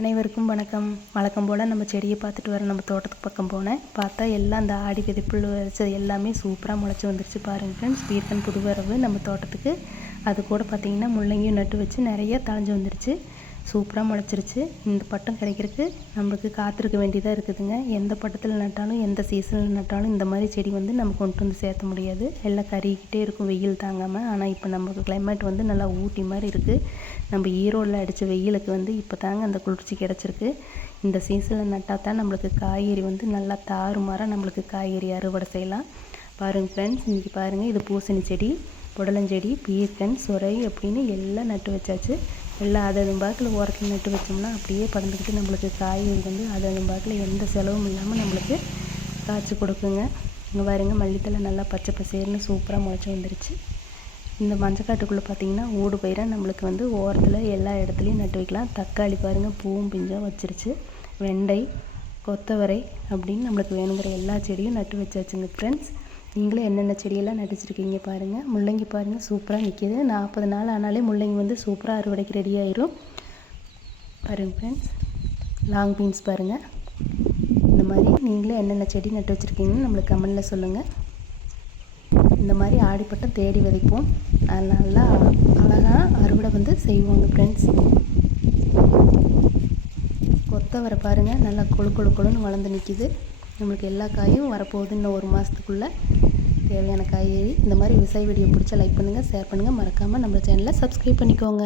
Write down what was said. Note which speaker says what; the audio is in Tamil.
Speaker 1: அனைவருக்கும் வணக்கம். வழக்கம் போல் நம்ம செடியை பார்த்துட்டு வர நம்ம தோட்டத்துக்கு பக்கம் போனேன். பார்த்தா எல்லாம் அந்த ஆடி விதைப்புள் வச்சது எல்லாமே சூப்பராக முளைச்சி வந்துருச்சு பாருங்கள் ஃப்ரெண்ட்ஸ் பீர்க்கன் புதுவரவு நம்ம தோட்டத்துக்கு. அது கூட பார்த்திங்கன்னா முள்ளங்கியும் நட்டு வச்சு நிறைய தளைஞ்சு வந்துருச்சு. சூப்பராக முளைச்சிருச்சு இந்த பட்டம் கிடைக்கிறதுக்கு நம்மளுக்கு காத்திருக்க வேண்டியதாக இருக்குதுங்க. எந்த பட்டத்தில் நட்டாலும் எந்த சீசனில் நட்டாலும் இந்த மாதிரி செடி வந்து நம்ம கொண்டு வந்து சேர்த்த முடியாது. எல்லாம் கருகிக்கிட்டே இருக்கும். வெயில் தாங்காமல் ஆனால் இப்போ நமக்கு கிளைமேட் வந்து நல்லா ஊட்டி மாதிரி இருக்குது நம்ம ஈரோடில் அடித்த வெயிலுக்கு வந்து இப்போ தாங்க அந்த குளிர்ச்சி கிடச்சிருக்கு. இந்த சீசனில் நட்டால் தான் நம்மளுக்கு காய்கறி வந்து நல்லா தாறுமாறாக நம்மளுக்கு காய்கறி அறுவடை செய்யலாம். பாருங்கள் ஃப்ரெண்ட்ஸ் இன்றைக்கி பாருங்கள் இது பூசணி செடி புடலஞ்செடி பீர்க்கன் சுரை அப்படின்னு எல்லாம் நட்டு வச்சாச்சு. எல்லாம் அது பாக்கில் ஓரத்தில் நட்டு வச்சோம்னா அப்படியே பறந்துக்கிட்டு நம்மளுக்கு காய்கறி வந்து அது பாக்கில் எந்த செலவும் இல்லாமல் நம்மளுக்கு காய்ச்சி கொடுக்குங்க. இங்கே பாருங்க மல்லித்தலை நல்லா பச்சை பசேர்னு சூப்பராக முளைச்சி வந்துருச்சு. இந்த மஞ்சக்காட்டுக்குள்ளே பார்த்தீங்கன்னா ஊடு பயிராக நம்மளுக்கு வந்து ஓரத்தில் எல்லா இடத்துலையும் நட்டு வைக்கலாம். தக்காளி பாருங்கள் பூவும் பிஞ்சும் வச்சிருச்சு. வெண்டை கொத்தவரை அப்படின்னு நம்மளுக்கு வேணுங்கிற எல்லா செடியும் நட்டு வச்சாச்சுங்க ஃப்ரெண்ட்ஸ் நீங்களும் என்னென்ன செடியெல்லாம் நடிச்சிருக்கீங்க பாருங்கள் முள்ளங்கி பாருங்கள் சூப்பராக நிற்கிது நாற்பது நாள் ஆனாலே முள்ளங்கி வந்து சூப்பராக அறுவடைக்கு ரெடி ஆயிரும். பாருங்கள் ஃப்ரெண்ட்ஸ் லாங் பீன்ஸ் பாருங்கள் இந்த மாதிரி நீங்களே என்னென்ன செடி நட்டு வச்சுருக்கீங்கன்னு நம்மளுக்கு கமெண்டில் சொல்லுங்கள் இந்த மாதிரி ஆடிப்பட்டம் தேடி விதைப்போம். நல்லா அழகாக அறுவடை வந்து செய்வோங்க ஃப்ரெண்ட்ஸ் கொத்தவரை பாருங்கள் நல்லா கொழு கொழு கொழுன்னு வளர்ந்து நிற்கிது நம்மளுக்கு எல்லா காயும் வரப்போகுது இன்னும் ஒரு மாதத்துக்குள்ளே தேவையான காய்கறி இந்த மாதிரி விவசாய வீடியோ பிடிச்சா லைக் பண்ணுங்கள் ஷேர் பண்ணுங்கள் மறக்காமல் நம்ம சேனலை சப்ஸ்கிரைப் பண்ணிக்கோங்க.